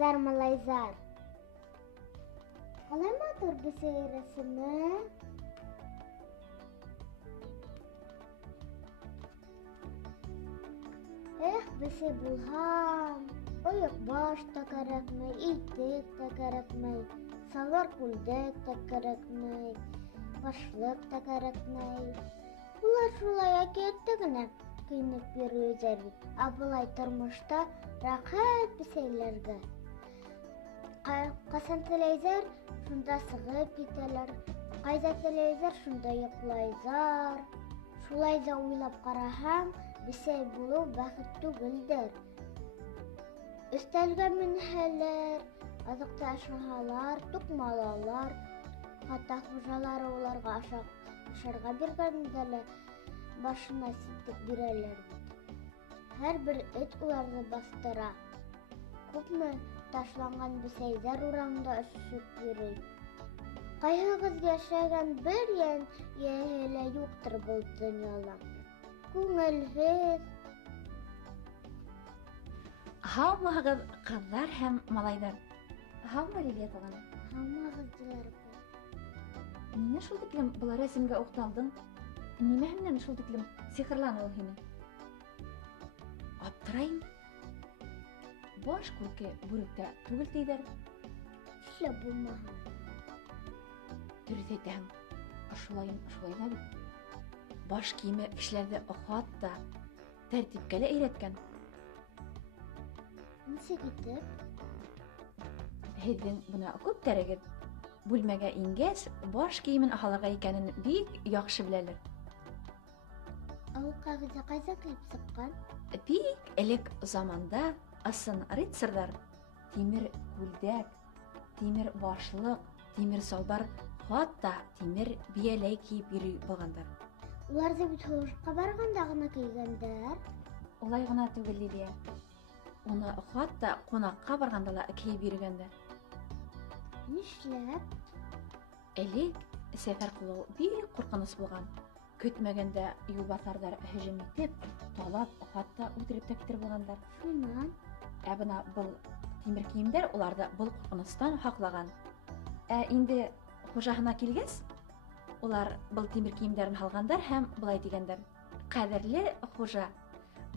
кыздар, малайзар. Қалай матур бесей рәсеме? Бесей булһам, оек баш та кәрәкмәй, итек тә кәрәкмәй, салбар күлдәк тә кәрәкмәй, башлык та кәрәкмәй. Улар шулай әкиятте генә кыйнап йөрүләр бит. Булай тормышта рәхәт бесәйләргә. Касан теләйзәр, шунда сыгып китәләр. Кайда теләйзәр, шунда йоклайзар. Шулай да уйлап караһаң, бесәй булу бәхет түгелдер. Өстәлгә менһәләр, азыкта ашаһалар, туҡмалалар, хатта хужалары уларға ашарға биргәндә лә башына ситек бирәләр бит. Һәр бер эт уларҙы баҫтыра. Күпме ташланған бесәйҙәр урамда өсөп йөрөй. Ҡайһығыҙ йәшәгән бер йән йәһе лә юҡтыр был донъяла. Күңелһеҙ. Һаумыһығыҙ, ҡыҙҙар һәм малайҙар. Һаумы, Лилиә туғаны. Һаумыһығыҙ, Дилара. Ниңә шул тиклем был рәсемгә уҡталдың? Нимәһе менән шул тиклем сихырланы ул һине? Аптырайым. Баш күрке бүректә түгел тиҙәр. Эшләп булмаһын. Дөрөҫ әйтәһең. Шулай ҙа бит. Баш кейеме кешеләрҙе хатта тәртипкә лә өйрәткән. Нисек итеп? Һеҙҙең бына күптәрегеҙ бүлмәгә ингәс, баш кейемен һалырға икәнен бик яҡшы беләлер. Ул ҡағиҙә ҡайҙа килеп сыҡҡан? Бик элек заманда ысын рыцарҙар тимер күлдәк, тимер башлыҡ, тимер салбар, хатта тимер бейәләй кейеп йөрөй булғандар. Уларҙы бит һуғышҡа барғанда ғына кейгәндәр. Улай ғына түгел, Лилиә. Уны хатта ҡунаҡҡа барғанда ла кейеп йөрөгәндәр. Нишләп? Элек сәфәр ҡылыу бик ҡурҡыныс булған. Көтмәгәндә юлбаҫарҙар һөжүм итеп, талап, хатта үтереп тә китер булғандар. Шунан? Бына был тимер кейемдәр уларҙы был ҡурҡыныстан һаҡлаған. Инде хужаһына килгәс, улар был тимер кейемдәрен һалғандар һәм былай дигәндәр: «Ҡәҙерле хужа,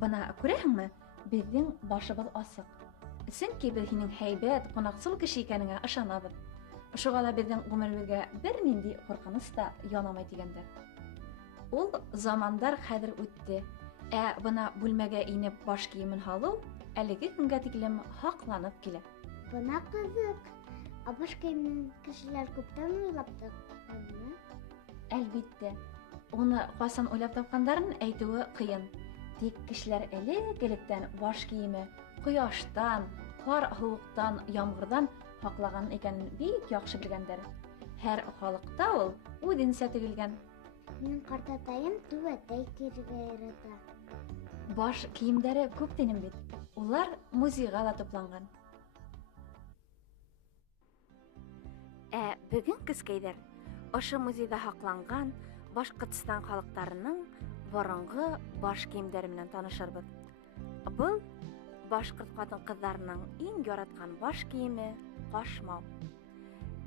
бына күрәһеңме, беҙҙең башыбыҙ асыҡ. Сөнки беҙ һинең һәйбәт, ҡунаҡсыл кеше икәнеңә ышанабыҙ. Шуға ла беҙҙең ғүмеребеҙгә бер нинди ҡурҡыныс та янамай» тигәндәр. Ул замандар хәҙер үтте. Бына бүлмәгә инеп баш кейемен һалыу әлеге көнгә тиклем һаҡланып килә. Бына ҡыҙыҡ. Баш кейемен кешеләр күптән уйлап тапҡанмы? Әлбиттә, уны ҡасан уйлап тапҡандарын әйтеүе ҡыйын. Тик кешеләр элек-электән баш кейеме ҡояштан, ҡар, һыуыҡтан, ямғырҙан һаҡлаған икәнен бик яҡшы белгәндәр. Һәр халыҡта ул үҙенсә тегелгән. Мин ҡартатайым түбәтәй кейергә ярата. Баш кейемдәре күп тинем бит. Улар музейға ла тупланған. Бөгөн кескәйҙәр, ошо музейҙа һаҡланған Башҡортостан халыҡтарының боронғо баш кейемдәре менән танышырбыҙ. Был башҡорт ҡатын-ҡыҙҙарының иң яратҡан баш кейеме ҡашмау.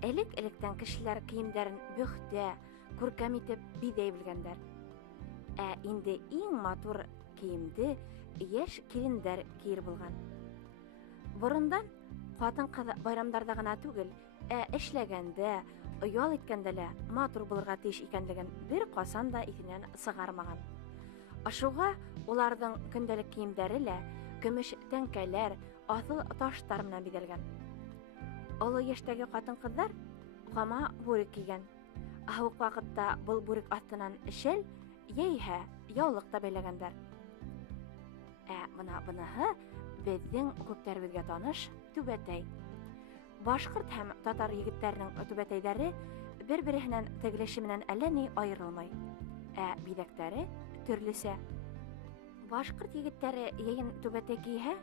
Элек-электән кешеләр кейемдәрен бөхтә, күркәм итеп биҙәй белгәндәр. Инде иң матур кейемде йәш килендәр кейер булған. Борондан ҡатын-ҡыҙ байрамдарҙа ғына түгел, эшләгәндә, оял иткәндә лә матур булырға тейеш икәнлеген бер ҡасан да иҫенән сығармаған. Шуға уларҙың көндәлек кейемдәре лә көмөш тәңкәләр, аҫыл таштар менән биҙәлгән. Оло йәштәге ҡатын-ҡыҙҙар ҡама бүрек кейгән. Һыуыҡ ваҡытта был бүрек аҫтынан шәл, йәйһә яулыҡ та бәйләгәндәр. Быныһы беҙҙең күптәребеҙгә таныш түбәтәй. Башҡорт һәм татар егеттәренең түбәтәйҙәре бер-береһенән тегелеше менән әллә ни айырылмай. Биҙәктәре төрлөсә. Башҡорт егеттәре йәйен түбәтәй кейһә,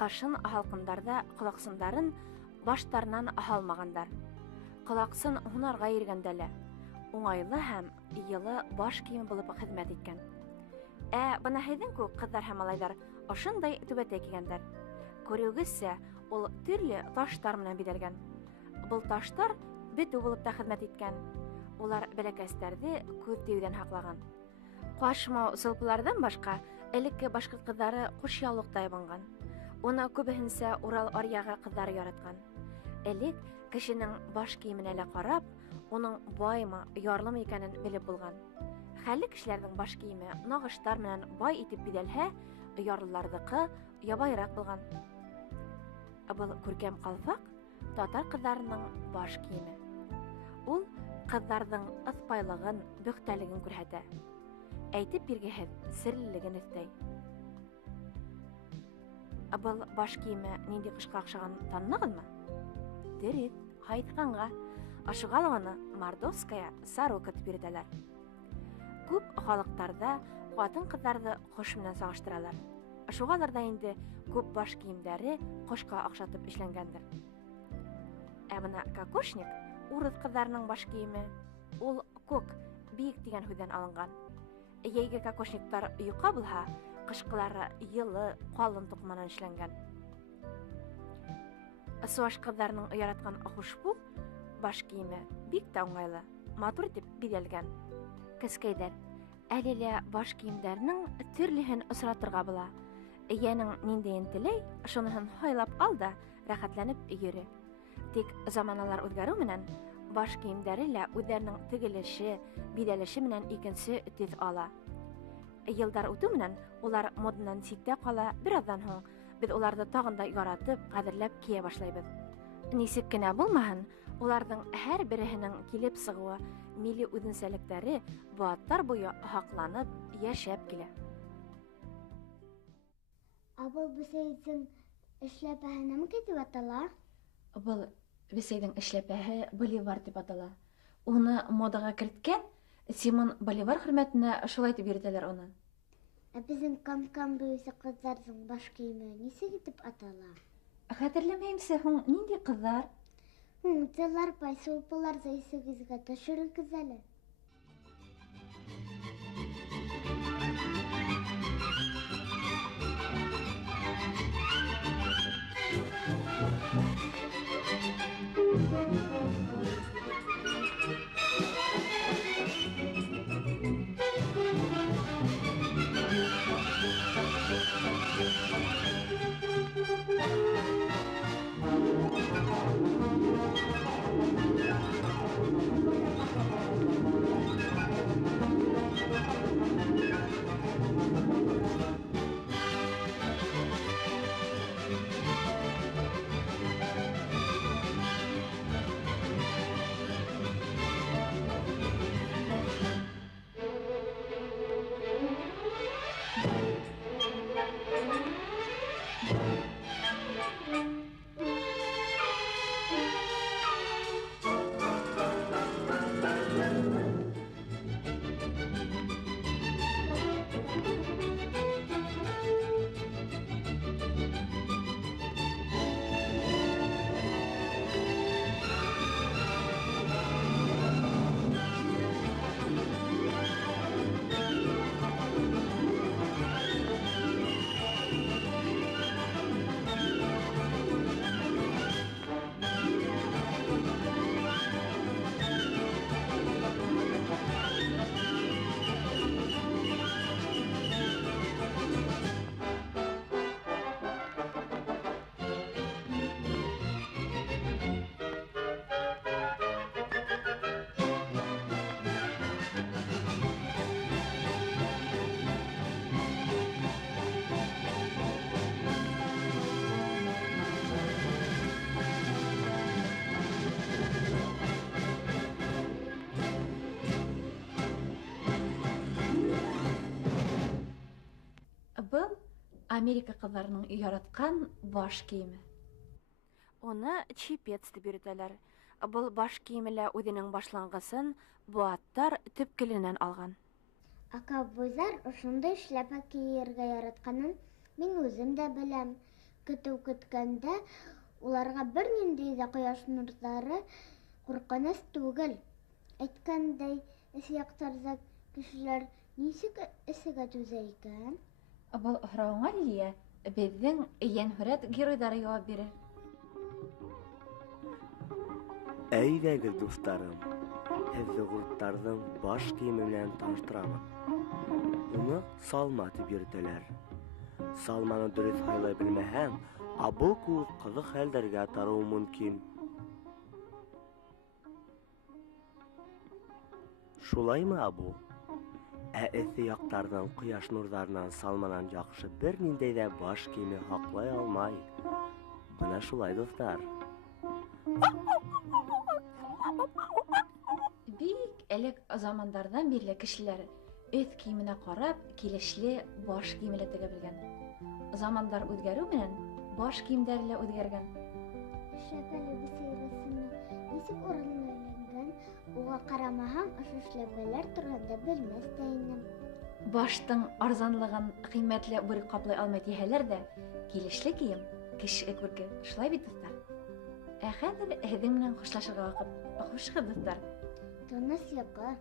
ҡышын һалҡындарҙа ҡолаҡсындарын баштарынан һалмағандар. Ҡолаҡсын һунарға ергәндә лә уңайлы һәм йылы баш кейеме булып хеҙмәт иткән. Бына һеҙҙең кеүек ҡыҙҙар һәм малайҙар ошондай түбәтәй кейгәндәр. Күреүегеҙсә, Ул төрле таштар менән бизәлгән. Был таштар бетү булып та хезмәт иткән. Улар бәләкәстәрне күз тиюдән һаклаган. Кашмау сылпылардан башка, элекке башкорт кызлары кушъяулыкта ябынган. Уны күбеһенчә Урал аръягы кызлары яраткан. Элек кешенең баш киеменә лә карап, уның баймы, ярлымы икәнен белеп булган. Хәлле кешеләрнең баш киеме нагыштар менән бай итеп бизәлһә, ярлылардыкы ябайрак булган. Был күркәм калфак татар кызларының баш киеме. Ул кызларның ыспайлыгын, бөхтәлеген күрһәтә. Әйтеп биргеһез серлелеген өстәй. Был баш киеме нинди кышка охшаган танныгызмы? Дөрес, хайтканга. Ашыгалы аны Мордовская сорока дип йөртәләр. Күп халыктарда хатын кызларны кош менән сагыштыралар. Шугаларда инде күп баш киемдәре кошка охшатып эшләнгәндер. Ә менә кокошник, урыс кызларының баш киеме, ул кок, биек дигән сүздән алынган. Яйгы кокошниктар юка булһа, кышкылары йылы, калын тукмадан эшләнгән. Суаш кызларның яраткан хушбу баш киеме бик тә уңайлы, матур итеп бизәлгән. Кескәйдәр, әлелә баш киемдәрнең төрлеһен осратырга була. Янең ниндәен теләй, шуныһын хайлап ал да рәхәтләнеп йөре. Тик заманалар үзгәрү менән баш киемдәре лә үзләренең тегелеше, бизәлеше менән икенче төс ала. Елдар үтү менән улар модадан читтә кала, бераздан соң без уларны тагын да яратып, кадерләп кия башлайбыз. Нисек кенә булмаһын, уларның һәр береһенең килеп сыгуы, милли үзенчәлекләре буаттар буе хакланып, яшәп килә. Абыл бесәйдең эшләпәһенә ме китеп атала? Был бесәйдең эшләпәһе боливар дип атала. Уны модага керткән Симон Боливар хөрмәтенә шулай дип йөртәләр уны. Ә безнең камкам буйсы кызларның баш киеме нисек итеп атала? Хәтерләмәймсә һуң нинди кызлар? Тылар пайсылпылар зайсыгызга төшерегез әле. Был Америка кызларының яраткан баш киеме. Уны чепец дип йөртәләр. Был баш киеме үзенең башлангысын буаттар төпкеленнән алган. Акабызар ошондай эшләпә киергә яратканын мин үзем дә беләм. Көтү көткәндә уларга бернинди дә кояш нурлары куркыныч түгел. Әйткәндәй, эс яктарда кешеләр ничек эсегә түзә икән? Был һорауга Лилия безнең Янһүрәт геройдары җавап бирер. Әйдәгез, дусларым, һеҙҙе урттарҙың баш кейеме менән таныштырабыҙ. Уны Салма тип йөрөтәләр. Салманы дөрөҫ һайлай белмәһәң, Абу кеүек ҡыҙыҡ хәлдәргә тарыуы мөмкин. Шулаймы, Абу? Ә эҫе яҡтарҙың ҡояш нурҙарынан Салманан яҡшы бер ниндәй ҙә баш кейеме һаҡлай алмай. Бына шулай, дуҫтар. Бик элек замандардан бирле кешеләр өҫ киеменә ҡарап, килешле баш киеме лә тегә белгән. Замандар үҙгәреү менән, баш киемдәре лә үҙгәргән. Эшләпәле бесәй рәсеме нисек урынланган, уға ҡарамаһам, ошо эшләпәләр тураһында белмәҫ тә инем. Баштың арзанлығын ҡиммәтле бүрек ҡаплай алмай тиһәләр дә, килешле кейем кеше күрке. Шулай бит, дуҫтар? Ә хәҙер һеҙҙең менән хушлашырға ваҡыт. Хушығыҙ, дуҫтар. Тыныс йоҡо.